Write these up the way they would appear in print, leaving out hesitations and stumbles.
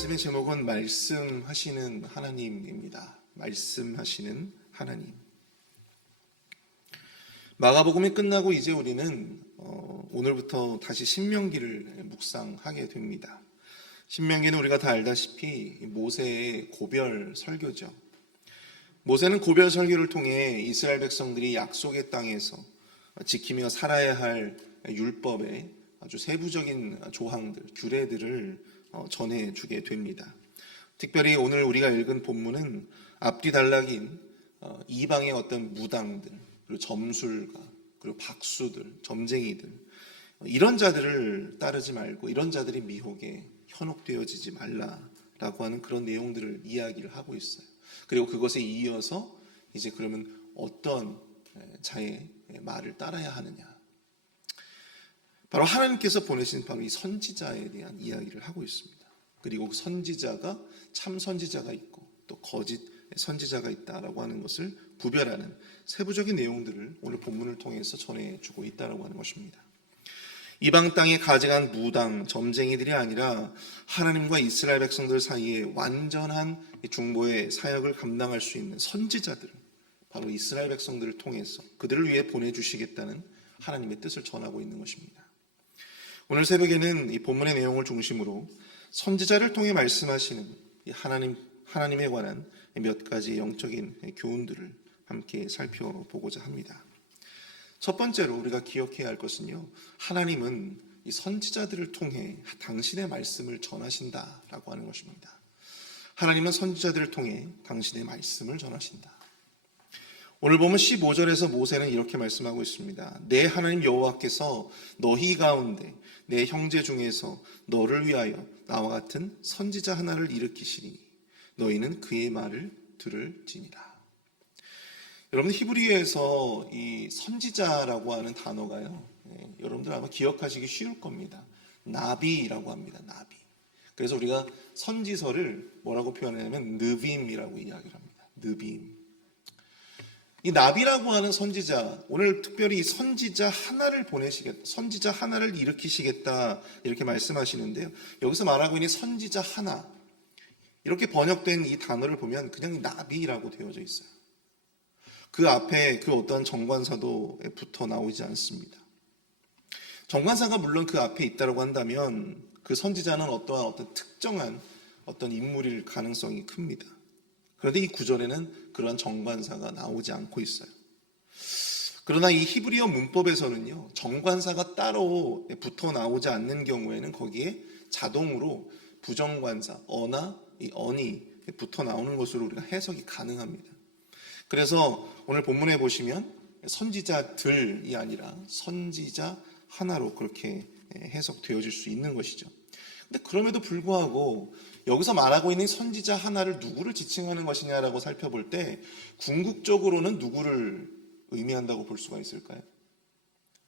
말씀의 제목은 말씀하시는 하나님입니다. 말씀하시는 하나님. 마가복음이 끝나고 이제 우리는 오늘부터 다시 신명기를 묵상하게 됩니다. 신명기는 우리가 다 알다시피 모세의 고별 설교죠. 모세는 고별 설교를 통해 이스라엘 백성들이 약속의 땅에서 지키며 살아야 할 율법의 아주 세부적인 조항들, 규례들을 전해주게 됩니다. 특별히 오늘 우리가 읽은 본문은 앞뒤 단락인 이방의 어떤 무당들, 그리고 점술가, 그리고 박수들, 점쟁이들, 이런 자들을 따르지 말고 이런 자들이 미혹에 현혹되어지지 말라라고 하는 그런 내용들을 이야기를 하고 있어요. 그리고 그것에 이어서 이제 그러면 어떤 자의 말을 따라야 하느냐, 바로 하나님께서 보내신 바로 이 선지자에 대한 이야기를 하고 있습니다. 그리고 그 선지자가 참 선지자가 있고 또 거짓 선지자가 있다라고 하는 것을 구별하는 세부적인 내용들을 오늘 본문을 통해서 전해주고 있다라고 하는 것입니다. 이방 땅에 가증한 무당, 점쟁이들이 아니라 하나님과 이스라엘 백성들 사이에 완전한 중보의 사역을 감당할 수 있는 선지자들을 바로 이스라엘 백성들을 통해서 그들을 위해 보내주시겠다는 하나님의 뜻을 전하고 있는 것입니다. 오늘 새벽에는 이 본문의 내용을 중심으로 선지자를 통해 말씀하시는 이 하나님에 관한 몇 가지 영적인 교훈들을 함께 살펴보고자 합니다. 첫 번째로 우리가 기억해야 할 것은요, 하나님은 이 선지자들을 통해 당신의 말씀을 전하신다라고 하는 것입니다. 하나님은 선지자들을 통해 당신의 말씀을 전하신다. 오늘 보면 15절에서 모세는 이렇게 말씀하고 있습니다. 내 하나님 여호와께서 너희 가운데 내 형제 중에서 너를 위하여 나와 같은 선지자 하나를 일으키시니 너희는 그의 말을 들을지니라. 여러분, 히브리어에서 이 선지자라고 하는 단어가요, 여러분들 아마 기억하시기 쉬울 겁니다. 나비라고 합니다. 나비. 그래서 우리가 선지서를 뭐라고 표현하냐면 느빔이라고 이야기를 합니다. 느빔. 이 나비라고 하는 선지자, 오늘 특별히 선지자 하나를 선지자 하나를 일으키시겠다 이렇게 말씀하시는데요. 여기서 말하고 있는 선지자 하나, 이렇게 번역된 이 단어를 보면 그냥 나비라고 되어져 있어요. 그 앞에 그 어떠한 정관사도 붙어 나오지 않습니다. 정관사가 물론 그 앞에 있다고 한다면 그 선지자는 어떤 특정한 어떤 인물일 가능성이 큽니다. 그런데 이 구절에는 그런 정관사가 나오지 않고 있어요. 그러나 이 히브리어 문법에서는요, 정관사가 따로 붙어 나오지 않는 경우에는 거기에 자동으로 부정관사, 어나 이 언이 붙어 나오는 것으로 우리가 해석이 가능합니다. 그래서 오늘 본문에 보시면 선지자들이 아니라 선지자 하나로 그렇게 해석되어질 수 있는 것이죠. 근데 그럼에도 불구하고 여기서 말하고 있는 선지자 하나를 누구를 지칭하는 것이냐라고 살펴볼 때 궁극적으로는 누구를 의미한다고 볼 수가 있을까요?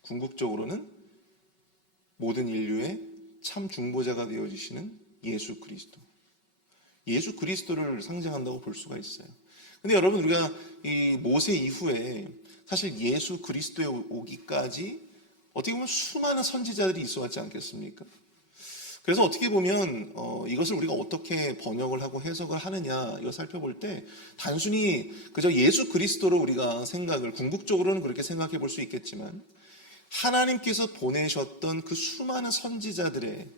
궁극적으로는 모든 인류의 참 중보자가 되어지시는 예수 그리스도. 예수 그리스도를 상징한다고 볼 수가 있어요. 근데 여러분, 우리가 이 모세 이후에 사실 예수 그리스도에 오기까지 어떻게 보면 수많은 선지자들이 있어 왔지 않겠습니까? 그래서 어떻게 보면 이것을 우리가 어떻게 번역을 하고 해석을 하느냐 이거 살펴볼 때 단순히 그저 예수 그리스도로 우리가 궁극적으로는 그렇게 생각해 볼 수 있겠지만 하나님께서 보내셨던 그 수많은 선지자들의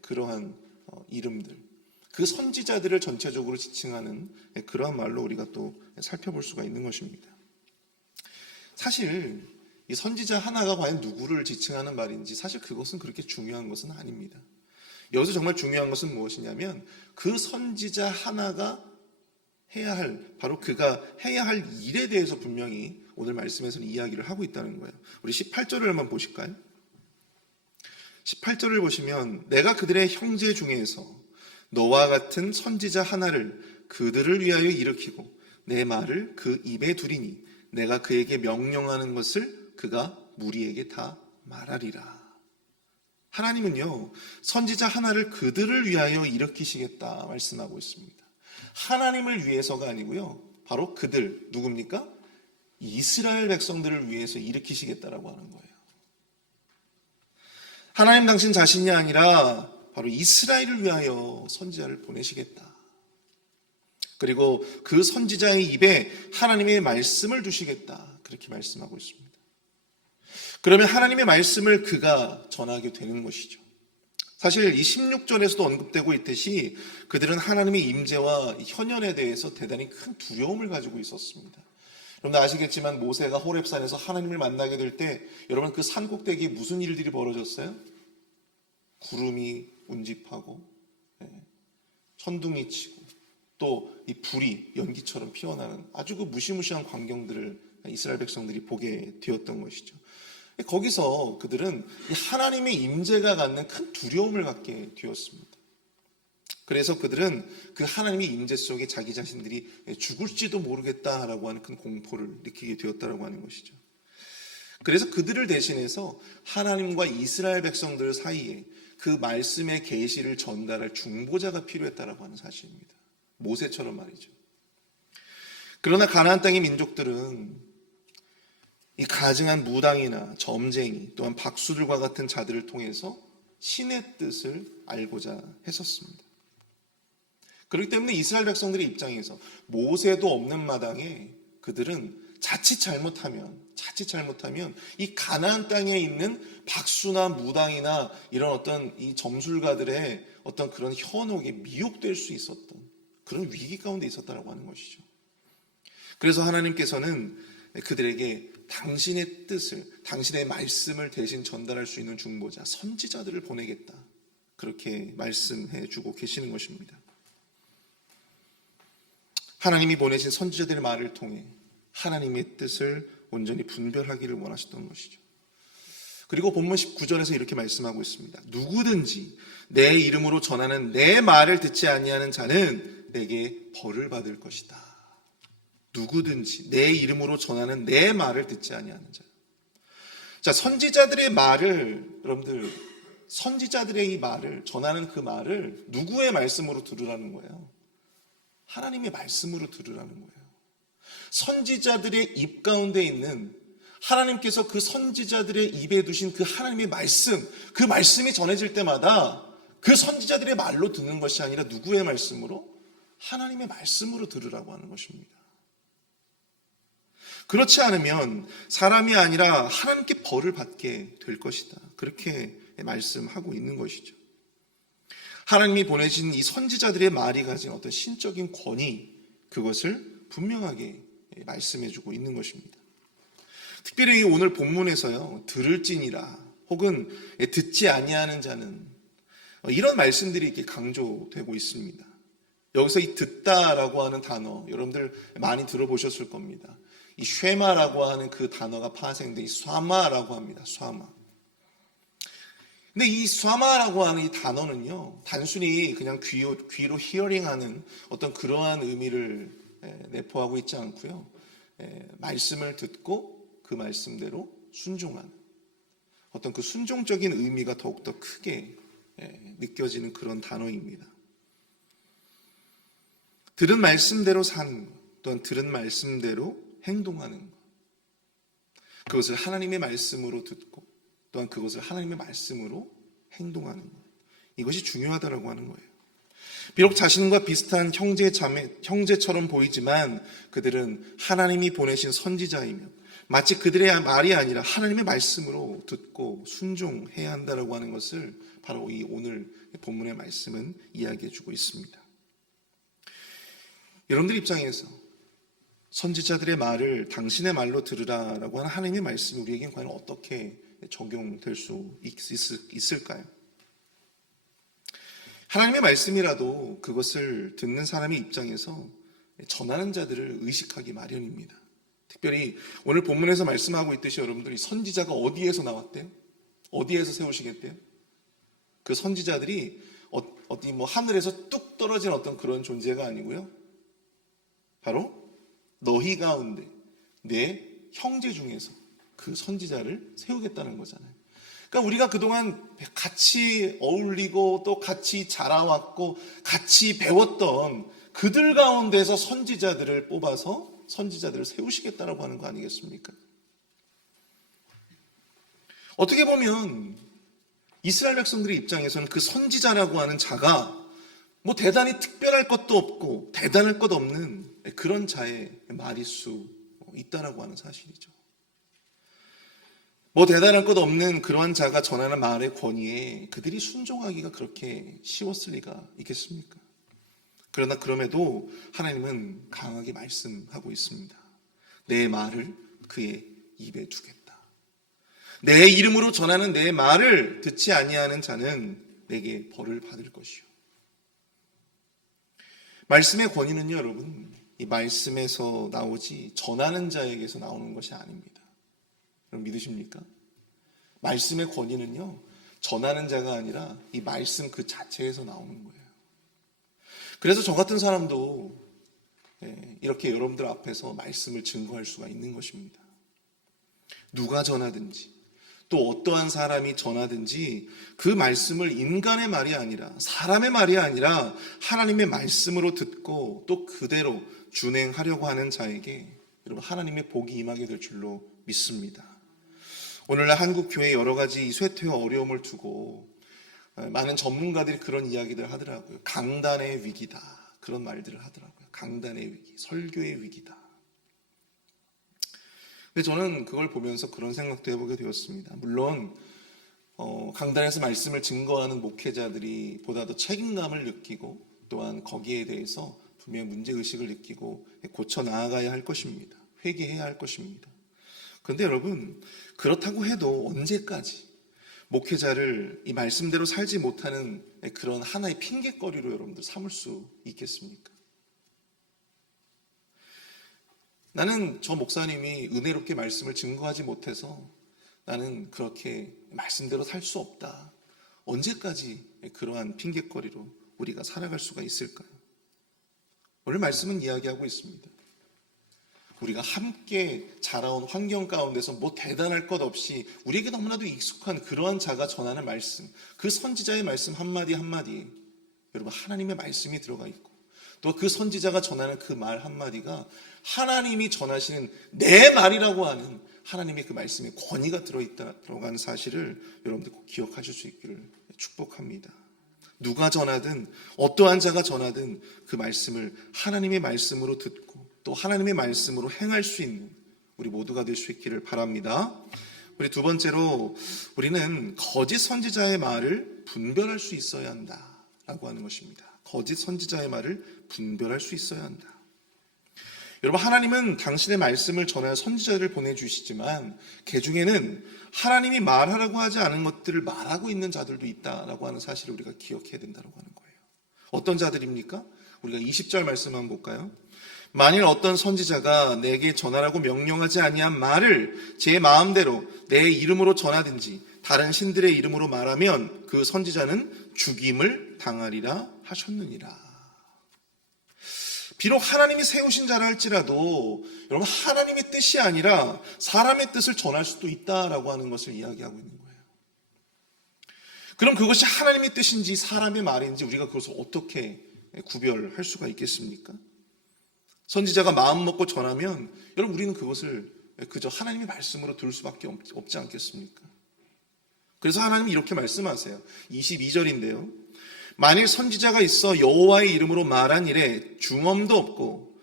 그러한 이름들, 그 선지자들을 전체적으로 지칭하는 그러한 말로 우리가 또 살펴볼 수가 있는 것입니다. 사실 이 선지자 하나가 과연 누구를 지칭하는 말인지 사실 그것은 그렇게 중요한 것은 아닙니다. 여기서 정말 중요한 것은 무엇이냐면 그 선지자 하나가 바로 그가 해야 할 일에 대해서 분명히 오늘 말씀에서는 이야기를 하고 있다는 거예요. 우리 18절을 한번 보실까요? 18절을 보시면 내가 그들의 형제 중에서 너와 같은 선지자 하나를 그들을 위하여 일으키고 내 말을 그 입에 두리니 내가 그에게 명령하는 것을 그가 무리에게 다 말하리라. 하나님은요, 선지자 하나를 그들을 위하여 일으키시겠다 말씀하고 있습니다. 하나님을 위해서가 아니고요, 바로 그들, 누굽니까? 이스라엘 백성들을 위해서 일으키시겠다라고 하는 거예요. 하나님 당신 자신이 아니라 바로 이스라엘을 위하여 선지자를 보내시겠다. 그리고 그 선지자의 입에 하나님의 말씀을 두시겠다. 그렇게 말씀하고 있습니다. 그러면 하나님의 말씀을 그가 전하게 되는 것이죠. 사실 이 16절에서도 언급되고 있듯이 그들은 하나님의 임재와 현현에 대해서 대단히 큰 두려움을 가지고 있었습니다. 여러분 아시겠지만 모세가 호렙산에서 하나님을 만나게 될 때 여러분 그 산 꼭대기에 무슨 일들이 벌어졌어요? 구름이 운집하고 천둥이 치고 또 이 불이 연기처럼 피어나는 아주 그 무시무시한 광경들을 이스라엘 백성들이 보게 되었던 것이죠. 거기서 그들은 하나님의 임재가 갖는 큰 두려움을 갖게 되었습니다. 그래서 그들은 그 하나님의 임재 속에 자기 자신들이 죽을지도 모르겠다라고 하는 큰 공포를 느끼게 되었다라고 하는 것이죠. 그래서 그들을 대신해서 하나님과 이스라엘 백성들 사이에 그 말씀의 계시를 전달할 중보자가 필요했다라고 하는 사실입니다. 모세처럼 말이죠. 그러나 가나안 땅의 민족들은 이 가증한 무당이나 점쟁이 또한 박수들과 같은 자들을 통해서 신의 뜻을 알고자 했었습니다. 그렇기 때문에 이스라엘 백성들의 입장에서 모세도 없는 마당에 그들은 자칫 잘못하면 이 가나안 땅에 있는 박수나 무당이나 이런 어떤 이 점술가들의 어떤 그런 현혹에 미혹될 수 있었던 그런 위기 가운데 있었다라고 하는 것이죠. 그래서 하나님께서는 그들에게 당신의 뜻을, 당신의 말씀을 대신 전달할 수 있는 중보자, 선지자들을 보내겠다. 그렇게 말씀해 주고 계시는 것입니다. 하나님이 보내신 선지자들의 말을 통해 하나님의 뜻을 온전히 분별하기를 원하셨던 것이죠. 그리고 본문 19절에서 이렇게 말씀하고 있습니다. 누구든지 내 이름으로 전하는 내 말을 듣지 아니하는 자는 내게 벌을 받을 것이다. 누구든지 내 이름으로 전하는 내 말을 듣지 아니하는 자. 자, 선지자들의 말을 여러분들 선지자들의 이 말을 전하는 그 말을 누구의 말씀으로 들으라는 거예요? 하나님의 말씀으로 들으라는 거예요. 선지자들의 입 가운데 있는 하나님께서 그 선지자들의 입에 두신 그 하나님의 말씀, 그 말씀이 전해질 때마다 그 선지자들의 말로 듣는 것이 아니라 누구의 말씀으로? 하나님의 말씀으로 들으라고 하는 것입니다. 그렇지 않으면 사람이 아니라 하나님께 벌을 받게 될 것이다. 그렇게 말씀하고 있는 것이죠. 하나님이 보내신 이 선지자들의 말이 가진 어떤 신적인 권위, 그것을 분명하게 말씀해주고 있는 것입니다. 특별히 오늘 본문에서요, 들을지니라 혹은 듣지 아니하는 자는 이런 말씀들이 이렇게 강조되고 있습니다. 여기서 이 듣다라고 하는 단어 여러분들 많이 들어보셨을 겁니다. 이 쉐마라고 하는 그 단어가 파생된 이 쏴마라고 합니다. 쏴마. 근데 이 쏴마라고 하는 이 단어는요, 단순히 그냥 귀로 히어링하는 어떤 그러한 의미를 내포하고 있지 않고요, 말씀을 듣고 그 말씀대로 순종하는 어떤 그 순종적인 의미가 더욱더 크게 느껴지는 그런 단어입니다. 들은 말씀대로 사는 것, 또한 들은 말씀대로 행동하는 것. 그것을 하나님의 말씀으로 듣고 또한 그것을 하나님의 말씀으로 행동하는 것. 이것이 중요하다라고 하는 거예요. 비록 자신과 비슷한 형제처럼 보이지만 그들은 하나님이 보내신 선지자이며 마치 그들의 말이 아니라 하나님의 말씀으로 듣고 순종해야 한다라고 하는 것을 바로 이 오늘 본문의 말씀은 이야기해 주고 있습니다. 여러분들 입장에서 선지자들의 말을 당신의 말로 들으라라고 하는 하나님의 말씀이 우리에게는 과연 어떻게 적용될 수 있을까요? 하나님의 말씀이라도 그것을 듣는 사람의 입장에서 전하는 자들을 의식하기 마련입니다. 특별히 오늘 본문에서 말씀하고 있듯이 여러분들이 선지자가 어디에서 나왔대요? 어디에서 세우시겠대요? 그 선지자들이 어디 하늘에서 뚝 떨어진 어떤 그런 존재가 아니고요. 바로 너희 가운데 내 형제 중에서 그 선지자를 세우겠다는 거잖아요. 그러니까 우리가 그동안 같이 어울리고 또 같이 자라왔고 같이 배웠던 그들 가운데서 선지자들을 뽑아서 선지자들을 세우시겠다라고 하는 거 아니겠습니까? 어떻게 보면 이스라엘 백성들의 입장에서는 그 선지자라고 하는 자가 뭐 대단히 특별할 것도 없고 대단할 것 없는 그런 자의 말일 수 있다라고 하는 사실이죠. 뭐 대단할 것 없는 그러한 자가 전하는 말의 권위에 그들이 순종하기가 그렇게 쉬웠을 리가 있겠습니까? 그러나 그럼에도 하나님은 강하게 말씀하고 있습니다. 내 말을 그의 입에 두겠다. 내 이름으로 전하는 내 말을 듣지 아니하는 자는 내게 벌을 받을 것이요. 말씀의 권위는요, 여러분, 이 말씀에서 나오지 전하는 자에게서 나오는 것이 아닙니다. 여러분 믿으십니까? 말씀의 권위는요, 전하는 자가 아니라 이 말씀 그 자체에서 나오는 거예요. 그래서 저 같은 사람도 이렇게 여러분들 앞에서 말씀을 증거할 수가 있는 것입니다. 누가 전하든지 또 어떠한 사람이 전하든지 그 말씀을 인간의 말이 아니라 사람의 말이 아니라 하나님의 말씀으로 듣고 또 그대로 준행하려고 하는 자에게 여러분 하나님의 복이 임하게 될 줄로 믿습니다. 오늘날 한국 교회 여러 가지 쇠퇴와 어려움을 두고 많은 전문가들이 그런 이야기들 하더라고요. 강단의 위기다. 그런 말들을 하더라고요. 강단의 위기, 설교의 위기다. 근데 저는 그걸 보면서 그런 생각도 해보게 되었습니다. 물론 강단에서 말씀을 증거하는 목회자들이 보다 더 책임감을 느끼고 또한 거기에 대해서 분명히 문제의식을 느끼고 고쳐 나아가야 할 것입니다. 회개해야 할 것입니다. 그런데 여러분, 그렇다고 해도 언제까지 목회자를 이 말씀대로 살지 못하는 그런 하나의 핑계거리로 여러분들 삼을 수 있겠습니까? 나는 저 목사님이 은혜롭게 말씀을 증거하지 못해서 나는 그렇게 말씀대로 살 수 없다. 언제까지 그러한 핑계거리로 우리가 살아갈 수가 있을까요? 오늘 말씀은 이야기하고 있습니다. 우리가 함께 자라온 환경 가운데서 뭐 대단할 것 없이 우리에게 너무나도 익숙한 그러한 자가 전하는 말씀, 그 선지자의 말씀 한마디 한마디에 여러분 하나님의 말씀이 들어가 있고 또 그 선지자가 전하는 그 말 한마디가 하나님이 전하시는 내 말이라고 하는 하나님의 그 말씀에 권위가 들어있다라고 하는 사실을 여러분들 꼭 기억하실 수 있기를 축복합니다. 누가 전하든 어떠한 자가 전하든 그 말씀을 하나님의 말씀으로 듣고 또 하나님의 말씀으로 행할 수 있는 우리 모두가 될 수 있기를 바랍니다. 우리 두 번째로 우리는 거짓 선지자의 말을 분별할 수 있어야 한다라고 하는 것입니다. 거짓 선지자의 말을 분별할 수 있어야 한다. 여러분 하나님은 당신의 말씀을 전할 선지자를 보내주시지만 그 중에는 하나님이 말하라고 하지 않은 것들을 말하고 있는 자들도 있다라고 하는 사실을 우리가 기억해야 된다고 하는 거예요. 어떤 자들입니까? 우리가 20절 말씀 한번 볼까요? 만일 어떤 선지자가 내게 전하라고 명령하지 아니한 말을 제 마음대로 내 이름으로 전하든지 다른 신들의 이름으로 말하면 그 선지자는 죽임을 당하리라 하셨느니라. 비록 하나님이 세우신 자라 할지라도 여러분 하나님의 뜻이 아니라 사람의 뜻을 전할 수도 있다라고 하는 것을 이야기하고 있는 거예요. 그럼 그것이 하나님의 뜻인지 사람의 말인지 우리가 그것을 어떻게 구별할 수가 있겠습니까? 선지자가 마음 먹고 전하면 여러분 우리는 그것을 그저 하나님의 말씀으로 들을 수밖에 없지 않겠습니까? 그래서 하나님이 이렇게 말씀하세요. 22절인데요. 만일 선지자가 있어 여호와의 이름으로 말한 일에 중엄도 없고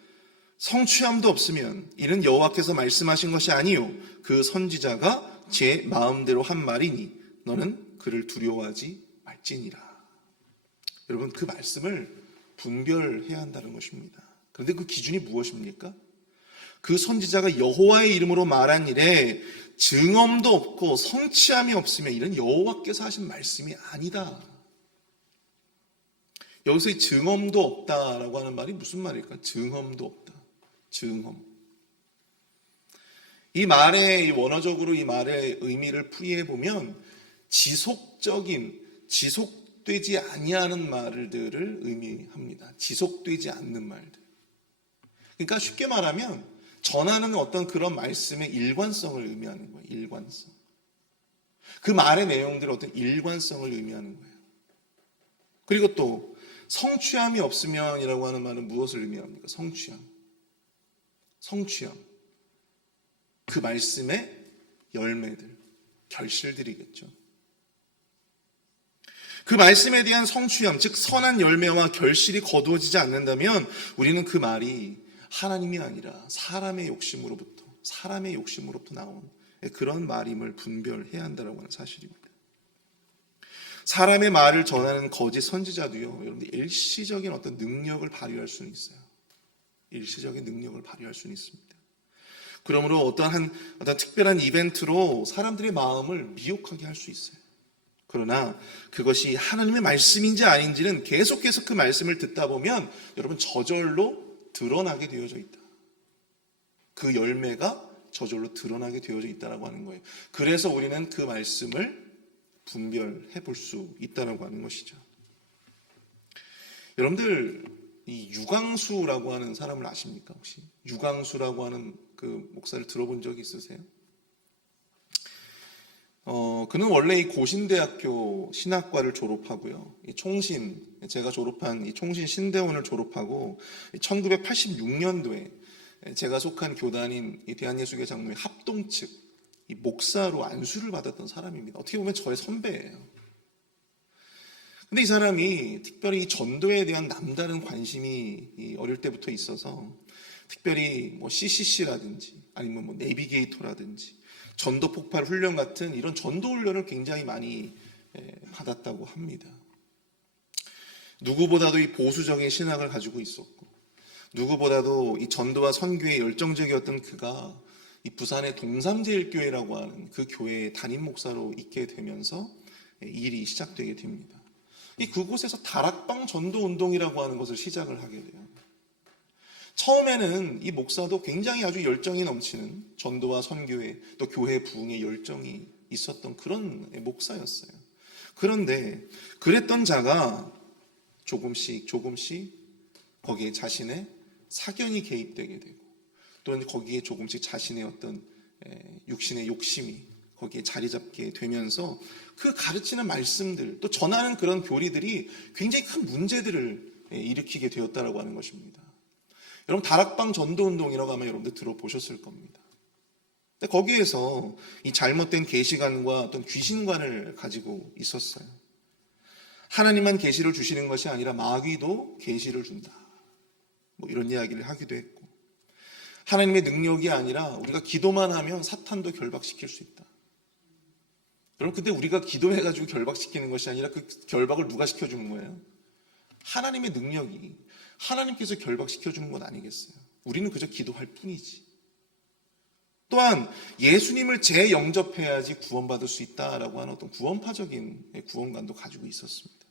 성취함도 없으면 이는 여호와께서 말씀하신 것이 아니요 그 선지자가 제 마음대로 한 말이니 너는 그를 두려워하지 말지니라. 여러분 그 말씀을 분별해야 한다는 것입니다. 그런데 그 기준이 무엇입니까? 그 선지자가 여호와의 이름으로 말한 일에 증엄도 없고 성취함이 없으면 이는 여호와께서 하신 말씀이 아니다. 여기서 이 증엄도 없다라고 하는 말이 무슨 말일까? 증엄도 없다. 증엄. 이 말의 원어적으로 이 말의 의미를 풀이해 보면 지속되지 아니하는 말들을 의미합니다. 지속되지 않는 말들. 그러니까 쉽게 말하면 전하는 어떤 그런 말씀의 일관성을 의미하는 거예요. 일관성. 그 말의 내용들의 어떤 일관성을 의미하는 거예요. 그리고 또 성취함이 없으면이라고 하는 말은 무엇을 의미합니까? 성취함. 그 말씀의 열매들, 결실들이겠죠. 그 말씀에 대한 성취함, 즉 선한 열매와 결실이 거두어지지 않는다면 우리는 그 말이 하나님이 아니라 사람의 욕심으로부터 나온 그런 말임을 분별해야 한다고 하는 사실입니다. 사람의 말을 전하는 거짓 선지자도요, 여러분들 일시적인 어떤 능력을 발휘할 수는 있어요. 일시적인 능력을 발휘할 수는 있습니다. 그러므로 어떤 특별한 이벤트로 사람들의 마음을 미혹하게 할 수 있어요. 그러나 그것이 하나님의 말씀인지 아닌지는 계속해서 그 말씀을 듣다 보면 여러분 저절로 드러나게 되어져 있다. 그 열매가 저절로 드러나게 되어져 있다고 하는 거예요. 그래서 우리는 그 말씀을 분별해 볼 수 있다고 하는 것이죠. 여러분들 이 유광수라고 하는 사람을 아십니까? 혹시 유광수라고 하는 그 목사를 들어본 적이 있으세요? 그는 원래 이 고신대학교 신학과를 졸업하고요. 제가 졸업한 이 총신 신대원을 졸업하고 1986년도에 제가 속한 교단인 이 대한예수교 장로회 합동 측 이 목사로 안수를 받았던 사람입니다. 어떻게 보면 저의 선배예요. 근데 이 사람이 특별히 이 전도에 대한 남다른 관심이 어릴 때부터 있어서 특별히 뭐 CCC라든지 아니면 뭐 내비게이터라든지 전도 폭발 훈련 같은 이런 전도 훈련을 굉장히 많이 받았다고 합니다. 누구보다도 이 보수적인 신학을 가지고 있었고 누구보다도 이 전도와 선교에 열정적이었던 그가 이 부산의 동삼제일교회라고 하는 그 교회의 담임 목사로 있게 되면서 일이 시작되게 됩니다. 그곳에서 다락방 전도 운동이라고 하는 것을 시작을 하게 돼요. 처음에는 이 목사도 굉장히 아주 열정이 넘치는 전도와 선교회 또 교회 부흥의 열정이 있었던 그런 목사였어요. 그런데 그랬던 자가 조금씩 거기에 자신의 사견이 개입되게 되고 또는 거기에 조금씩 자신의 어떤 육신의 욕심이 거기에 자리 잡게 되면서 그 가르치는 말씀들 또 전하는 그런 교리들이 굉장히 큰 문제들을 일으키게 되었다라고 하는 것입니다. 여러분 다락방 전도운동이라고 하면 여러분들 들어보셨을 겁니다. 근데 거기에서 이 잘못된 계시관과 어떤 귀신관을 가지고 있었어요. 하나님만 계시를 주시는 것이 아니라 마귀도 계시를 준다. 뭐 이런 이야기를 하기도 했고 하나님의 능력이 아니라 우리가 기도만 하면 사탄도 결박시킬 수 있다. 여러분 근데 우리가 기도해가지고 결박시키는 것이 아니라 그 결박을 누가 시켜주는 거예요? 하나님의 능력이 하나님께서 결박시켜주는 건 아니겠어요? 우리는 그저 기도할 뿐이지. 또한 예수님을 재영접해야지 구원받을 수 있다라고 하는 어떤 구원파적인 구원관도 가지고 있었습니다.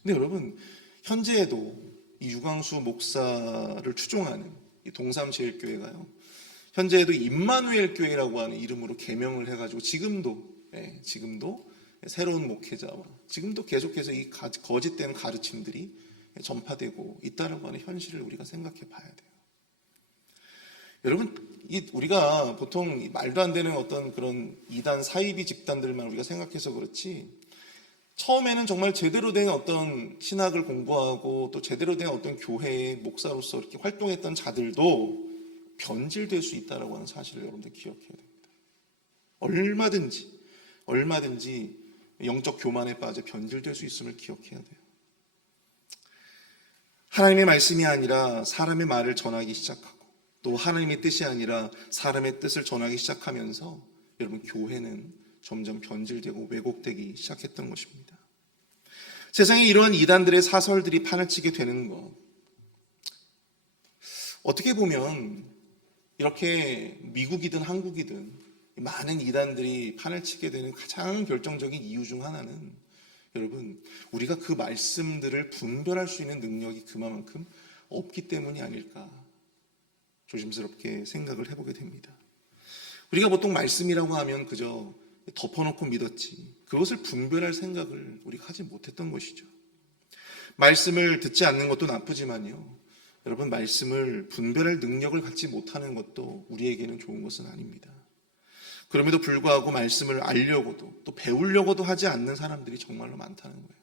근데 여러분 현재에도 이 유광수 목사를 추종하는 이 동삼제일교회가요. 현재에도 임마누엘 교회라고 하는 이름으로 개명을 해가지고 지금도 새로운 목회자와 지금도 계속해서 이 거짓된 가르침들이 전파되고 있다라고 하는 현실을 우리가 생각해 봐야 돼요. 여러분, 우리가 보통 말도 안 되는 어떤 그런 이단 사이비 집단들만 우리가 생각해서 그렇지, 처음에는 정말 제대로 된 어떤 신학을 공부하고 또 제대로 된 어떤 교회의 목사로서 이렇게 활동했던 자들도 변질될 수 있다라고 하는 사실을 여러분들 기억해야 됩니다. 얼마든지 영적 교만에 빠져 변질될 수 있음을 기억해야 돼요. 하나님의 말씀이 아니라 사람의 말을 전하기 시작하고 또 하나님의 뜻이 아니라 사람의 뜻을 전하기 시작하면서 여러분 교회는 점점 변질되고 왜곡되기 시작했던 것입니다. 세상에 이러한 이단들의 사설들이 판을 치게 되는 것, 어떻게 보면 이렇게 미국이든 한국이든 많은 이단들이 판을 치게 되는 가장 결정적인 이유 중 하나는 여러분 우리가 그 말씀들을 분별할 수 있는 능력이 그만큼 없기 때문이 아닐까 조심스럽게 생각을 해보게 됩니다. 우리가 보통 말씀이라고 하면 그저 덮어놓고 믿었지 그것을 분별할 생각을 우리가 하지 못했던 것이죠. 말씀을 듣지 않는 것도 나쁘지만요, 여러분 말씀을 분별할 능력을 갖지 못하는 것도 우리에게는 좋은 것은 아닙니다. 그럼에도 불구하고 말씀을 알려고도 또 배우려고도 하지 않는 사람들이 정말로 많다는 거예요.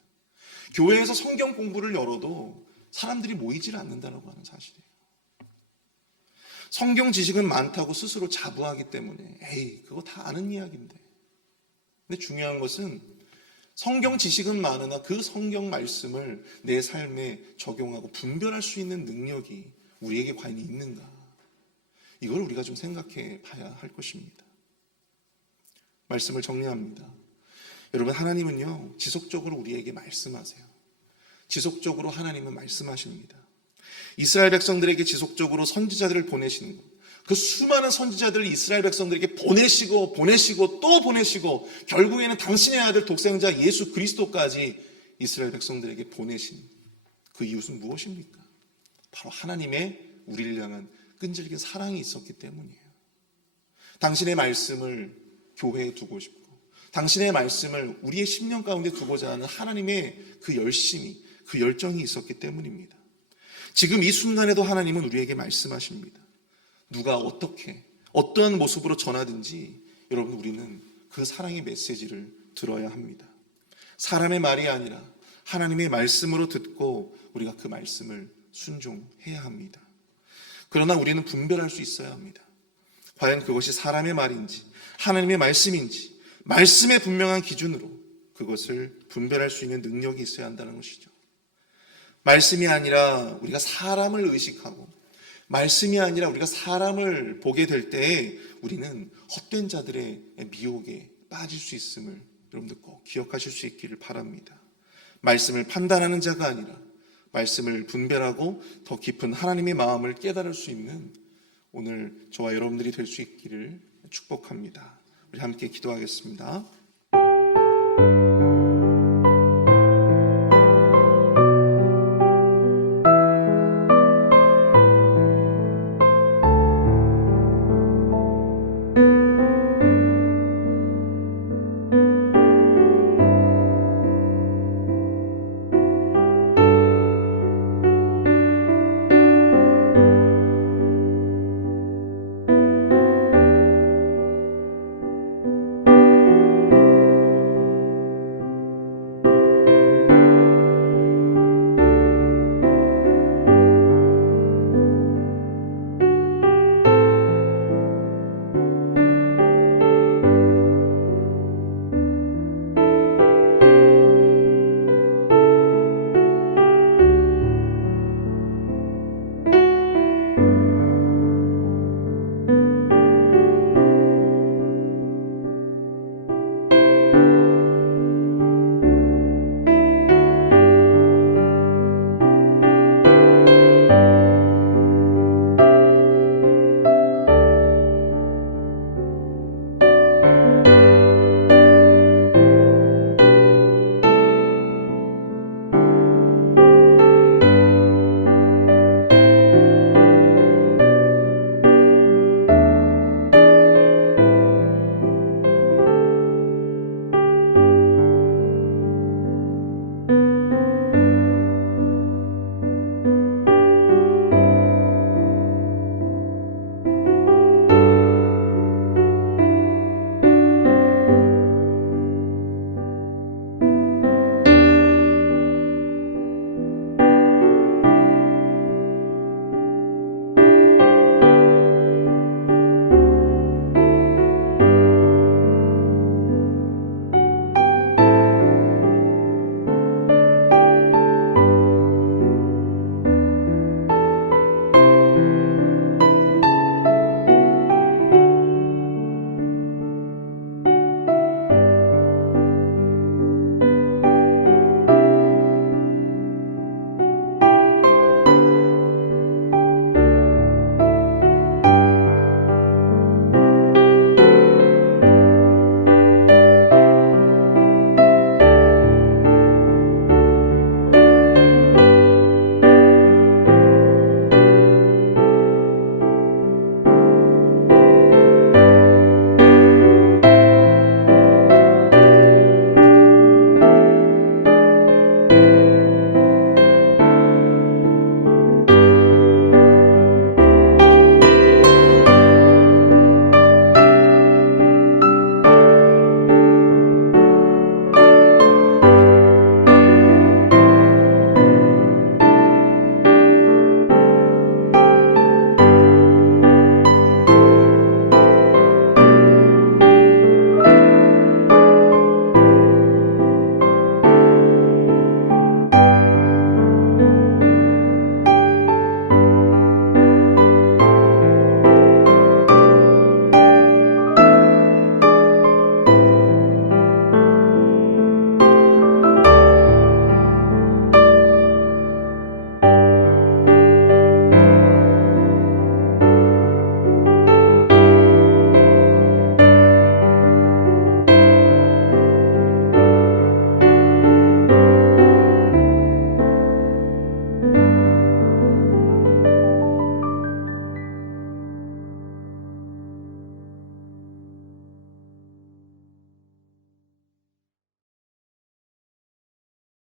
교회에서 성경 공부를 열어도 사람들이 모이질 않는다고 하는 사실이에요. 성경 지식은 많다고 스스로 자부하기 때문에 그거 다 아는 이야기인데. 근데 중요한 것은 성경 지식은 많으나 그 성경 말씀을 내 삶에 적용하고 분별할 수 있는 능력이 우리에게 과연 있는가? 이걸 우리가 좀 생각해 봐야 할 것입니다. 말씀을 정리합니다. 여러분, 하나님은요, 지속적으로 우리에게 말씀하세요. 지속적으로 하나님은 말씀하십니다. 이스라엘 백성들에게 지속적으로 선지자들을 보내시는 것. 그 수많은 선지자들을 이스라엘 백성들에게 보내시고 또 보내시고 결국에는 당신의 아들 독생자 예수 그리스도까지 이스라엘 백성들에게 보내신 그 이유는 무엇입니까? 바로 하나님의 우리를 향한 끈질긴 사랑이 있었기 때문이에요. 당신의 말씀을 교회에 두고 싶고 당신의 말씀을 우리의 심령 가운데 두고자 하는 하나님의 그 열심이, 그 열정이 있었기 때문입니다. 지금 이 순간에도 하나님은 우리에게 말씀하십니다. 누가 어떻게 어떠한 모습으로 전하든지 여러분, 우리는 그 사랑의 메시지를 들어야 합니다. 사람의 말이 아니라 하나님의 말씀으로 듣고 우리가 그 말씀을 순종해야 합니다. 그러나 우리는 분별할 수 있어야 합니다. 과연 그것이 사람의 말인지 하나님의 말씀인지 말씀의 분명한 기준으로 그것을 분별할 수 있는 능력이 있어야 한다는 것이죠. 말씀이 아니라 우리가 사람을 의식하고 말씀이 아니라 우리가 사람을 보게 될 때에 우리는 헛된 자들의 미혹에 빠질 수 있음을 여러분들 꼭 기억하실 수 있기를 바랍니다. 말씀을 판단하는 자가 아니라 말씀을 분별하고 더 깊은 하나님의 마음을 깨달을 수 있는 오늘 저와 여러분들이 될 수 있기를 축복합니다. 우리 함께 기도하겠습니다.